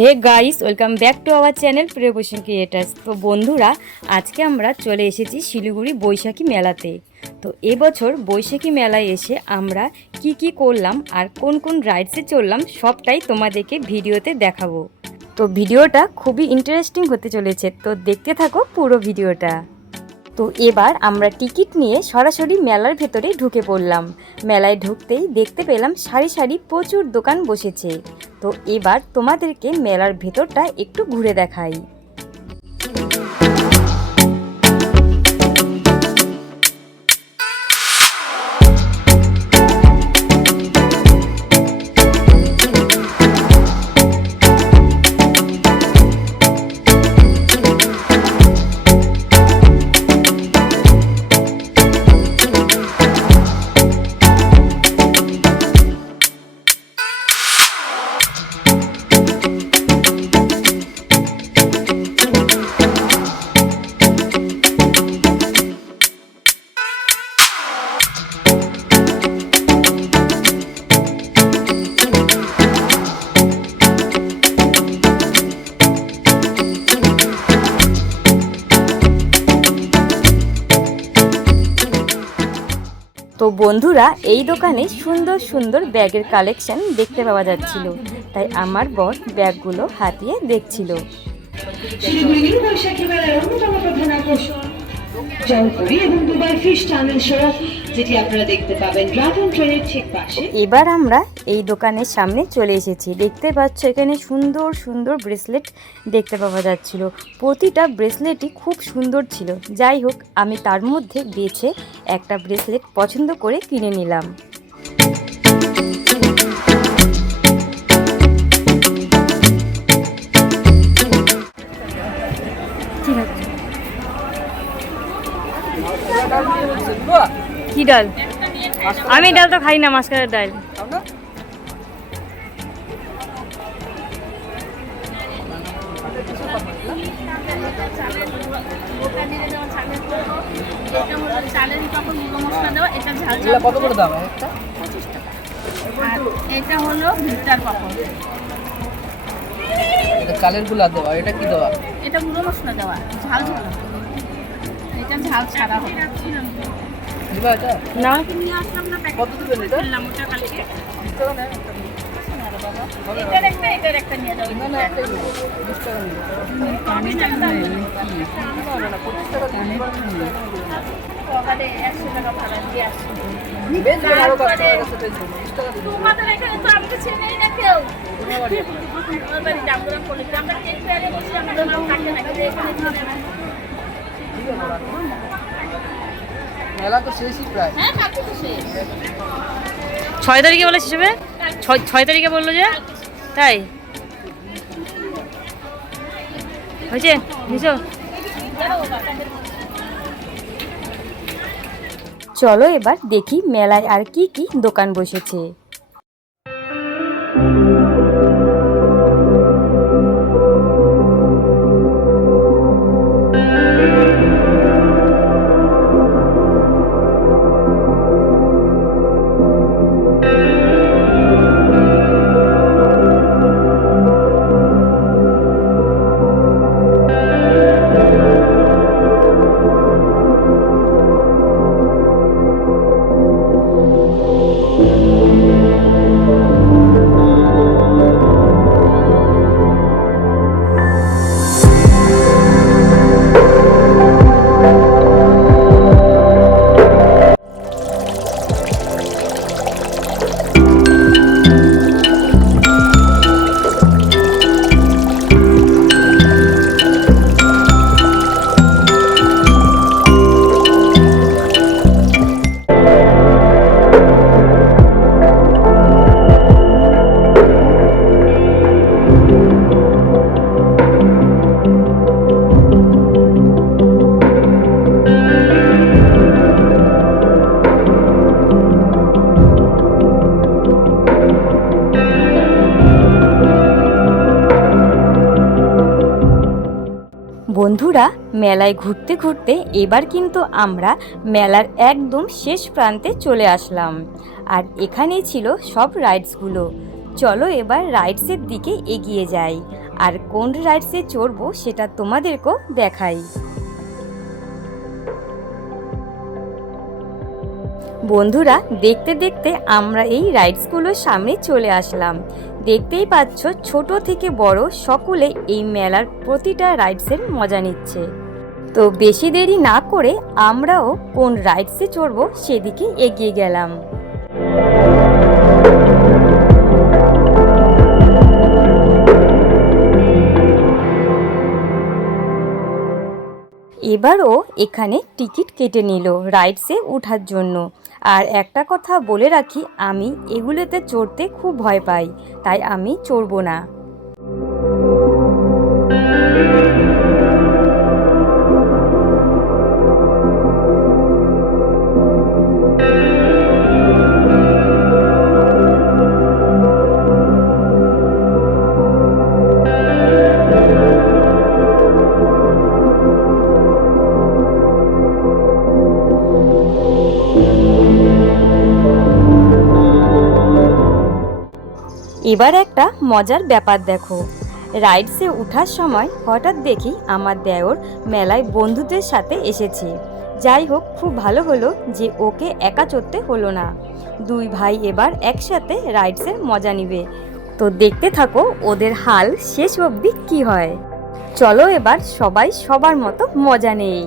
Hey guys, welcome back to our channel Priyabhushan creators. তো বন্ধুরা, আজকে আমরা চলে এসেছি শিলিগুড়ি বৈশাখী মেলাতে। তো এবছর বৈশাখী মেলায় এসে আমরা কি কি করলাম আর কোন কোন রাইডসে চললাম সবটাই তোমাদেরকে ভিডিওতে দেখাবো। তো ভিডিওটা খুবই ইন্টারেস্টিং হতে চলেছে। তো দেখতে থাকো পুরো ভিডিওটা। তো এবার আমরা টিকিট নিয়ে সরাসরি মেলার ভেতরে ঢুকে পড়লাম। মেলায় ঢুকতেই দেখতে পেলাম সারি সারি প্রচুর দোকান বসেছে। তো এবার তোমাদেরকে মেলার ভেতরটা একটু ঘুরে দেখাই। তো বন্ধুরা, এই দোকানে সুন্দর সুন্দর ব্যাগের কালেকশন দেখতে পাওয়া যাচ্ছিল। তাই আমার বর ব্যাগগুলো হাতিয়ে দেখছিল। বৈশাখী মেলার অন্যতম প্রধান আকর্ষণ। এবং দুবাই ফিশ টানেল যেটি আপনারা দেখতে পাবেন। ড্রাগন ট্রেনের ঠিক পাশে। এবার আমরা এই দোকানের সামনে চলে এসেছি। দেখতে পাচ্ছ, এখানে সুন্দর সুন্দর ব্রেসলেট দেখতে পাওয়া যাচ্ছিল। প্রতিটা ব্রেসলেটই খুব সুন্দর ছিল। যাই হোক, আমি তার মধ্যে বেছে একটা ব্রেসলেট পছন্দ করে কিনে নিলাম। কি ডাল? আমি ডাল তো খাই না মাসকালের ডাল। এটা হলো কত করে দাম? একটা আর এটা ভিটার পাপড়। এটা চালেরগুলা দেওয়া এটা কি দেওয়া? এটা গুঁড়ো মশলা দেওয়া ঝাল ঝাল। এটা ঝাল ছাড়া হবে। না। নিয়ে আসলাম না কত দিবেন এটা? ওটা কালকে। বিশ টাকা নেয় একটা দিন। এটার একটা এটার একটা নিয়ে যাও। না না একটাই দেবো বিশ টাকা নিবে। কমই টাকা না। না পঁচিশ টাকা দিবে সকালে একশো টাকা ভাড়া দিয়ে আরও টাকা তোমাদের এখানে তো আমাকে চেনেই না কেউ। আমার বাড়ি? জামগ্রাম পল্লী। আমরা ট্রেন ফেয়ারে বসে আমাদের নাম থাকে না এখানে চেনে না মেলা তো শেষই প্রায়। হ্যাঁ কাছে তো শেষ। ছয় তারিখে বলে হিসেবে? হবে ছয় তারিখে বলল যে? তাই? হয়েছে? বুঝছ? চলো এবার দেখি মেলায় আর কি কি দোকান বসেছে। বন্ধুরা, মেলায় ঘুরতে ঘুরতে এবার কিন্তু আমরা মেলার একদম শেষ প্রান্তে চলে আসলাম। আর এখানেই ছিল সব রাইডসগুলো। চলো এবার রাইডসের দিকে এগিয়ে যাই। আর কোন রাইডসে চড়বো সেটা তোমাদেরকেও দেখাই। বন্ধুরা, দেখতে দেখতে আমরা এই রাইডসগুলোর সামনে চলে আসলাম। দেখতেই পাচ্ছ, ছোট থেকে বড় সকলে এই মেলার প্রতিটা রাইডসের মজা নিচ্ছে। তো বেশি দেরি না করে আমরাও কোন রাইডসে চড়বো সেদিকে এগিয়ে গেলাম। এবারও এখানে টিকিট কেটে নিল রাইডসে ওঠার জন্য। আর একটা কথা বলে রাখি, আমি এগুলোতে চড়তে খুব ভয় পাই, তাই আমি চড়বো না। এবার একটা মজার ব্যাপার দেখো। রাইডসে ওঠার সময় হঠাৎ দেখি আমার দেওর মেলায় বন্ধুদের সাথে এসেছে। যাই হোক, খুব ভালো হলো যে ওকে একা চড়তে হলো না। দুই ভাই এবার একসাথে রাইডসের মজা নিবে। তো দেখতে থাকো ওদের হাল শেষ অবধি কী হয়। চলো এবার সবাই সবার মতো মজা নেই।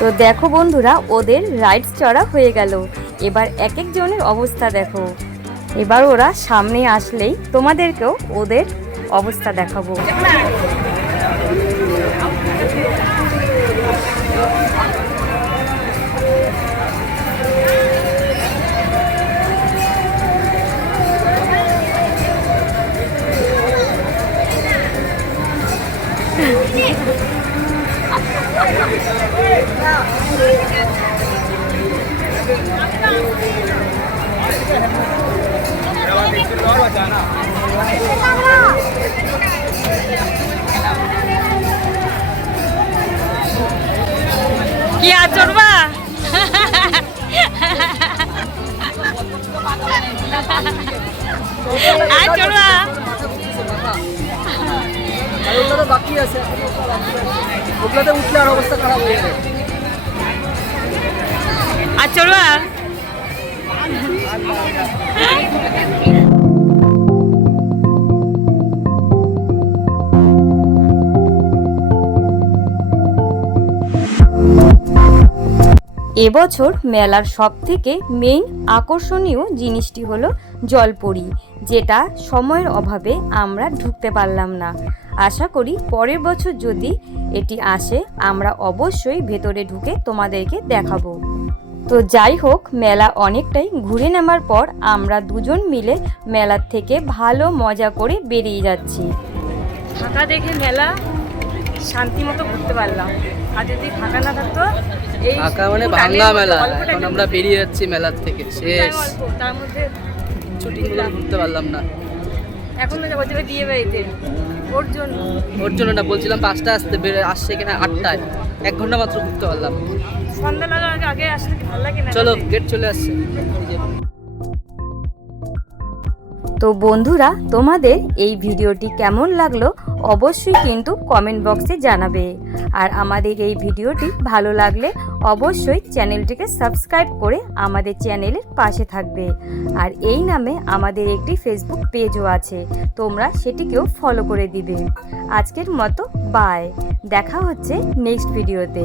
তো দেখো বন্ধুরা, ওদের রাইডস চড়া হয়ে গেল। এবার এক একজনের অবস্থা দেখো। এবার ওরা সামনে আসলেই তোমাদেরকেও ওদের অবস্থা দেখাবো। কি আর চড়বা আর চড়বা বাকি আছে। ওগুলোতে উঠলে আর অবস্থা খারাপ হয়ে যাবে। আর চড়বা এবছর মেলার সবথেকে মেইন আকর্ষণীয় জিনিসটি হলো জলপরি, যেটা সময়ের অভাবে আমরা ঢুকতে পারলাম না। আশা করি পরের বছর যদি এটি আসে, আমরা অবশ্যই ভেতরে ঢুকে তোমাদেরকে দেখাবো। তো যাই হোক, মেলা অনেকটাই ঘুরে নেওয়ার পর আমরা দুজন মিলে মেলার থেকে ভালো মজা করে বেরিয়ে যাচ্ছি। ফাঁকা দেখে মেলা শান্তি মতো ঘুরতে পারলাম। আর যদি ফাঁকা না থাকতো এই ফাঁকা মানে ভাঙ্গা মেলা। এখন আমরা বেরিয়ে যাচ্ছি মেলার থেকে। শেষ। তার মধ্যে ছুটি ঘুরতে পারলাম না। এখন তো যাব বিয়ে বাড়িতে ওর জন্য। ওর জন্য না বলছিলাম পাঁচটা আসতে বেরো আসছে আটটায়। এক ঘণ্টা মাত্র ঘুরতে পারলাম। সন্ধ্যা লাগার আগে আগে আসলে ভালো লাগে না চলো গেট চলে আসছে। তো বন্ধুরা তোমাদের এই ভিডিওটি কেমন লাগল? অবশ্যই কিন্তু কমেন্ট বক্সে জানাবে। আর আমাদের এই ভিডিওটি ভালো লাগলে অবশ্যই চ্যানেলটিকে সাবস্ক্রাইব করে আমাদের চ্যানেলের পাশে থাকবে। আর এই নামে আমাদের একটি ফেসবুক পেজও আছে, তোমরা সেটিকেও ফলো করে দিবে। আজকের মতো বাই দেখা হচ্ছে নেক্সট ভিডিওতে